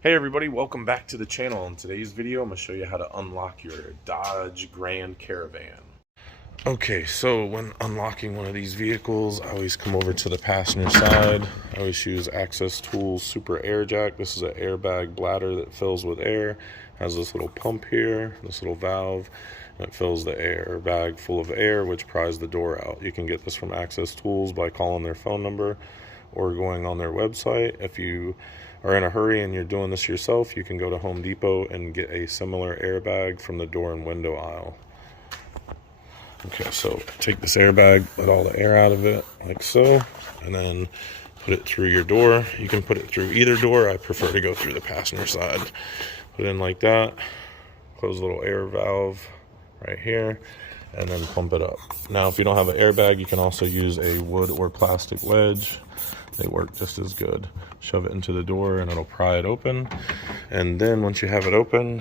Hey everybody, welcome back to the channel. In today's video, I'm going to show you how to unlock your Dodge Grand Caravan. Okay, so when unlocking one of these vehicles, I always come over to the passenger side. I always use Access Tools Super Air Jack. This is an airbag bladder that fills with air. It has this little pump here, this little valve, and it fills the airbag full of air, which pries the door out. You can get this from Access Tools by calling their phone number or going on their website. If you are in a hurry and you're doing this yourself, you can go to Home Depot and get a similar airbag from the door and window aisle. Okay, so take this airbag, let all the air out of it like so, and then put it through your door. You can put it through either door. I prefer to go through the passenger side. Put it in like that, close the little air valve right here, and then pump it up. Now, if you don't have an airbag, you can also use a wood or plastic wedge. They work just as good. Shove it into the door and it'll pry it open. And then once you have it open,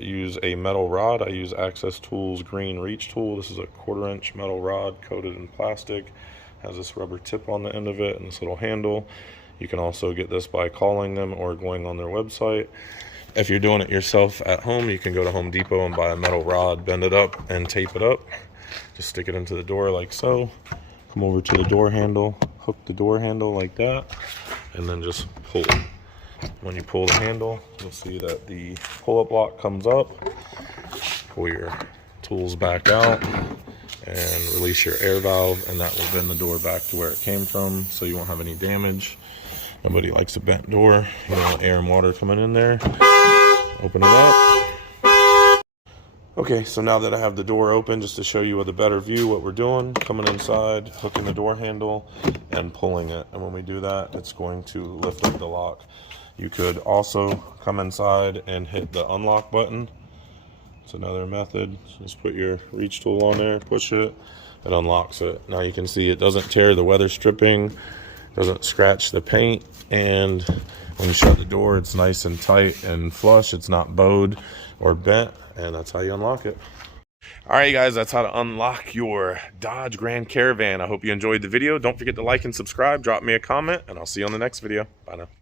use a metal rod. I use Access Tools Green Reach Tool. This is a 1/4-inch metal rod coated in plastic. Has this rubber tip on the end of it and this little handle. You can also get this by calling them or going on their website. If you're doing it yourself at home, you can go to Home Depot and buy a metal rod, bend it up and tape it up. Just stick it into the door like so. Come over to the door handle, hook the door handle like that, and then just pull. When you pull the handle, you'll see that the pull-up lock comes up. Pull your tools back out and release your air valve, and that will bend the door back to where it came from so you won't have any damage. Nobody likes a bent door. You don't want air and water coming in there. Open it up. Okay, so now that I have the door open, just to show you with a better view what we're doing, coming inside, hooking the door handle, and pulling it. And when we do that, it's going to lift up the lock. You could also come inside and hit the unlock button. It's another method. Just put your reach tool on there, push it, it unlocks it. Now you can see it doesn't tear the weather stripping, doesn't scratch the paint, and when you shut the door, it's nice and tight and flush. It's not bowed or bent, and that's how you unlock it. All right, guys, that's how to unlock your Dodge Grand Caravan. I hope you enjoyed the video. Don't forget to like and subscribe. Drop me a comment, and I'll see you on the next video. Bye now.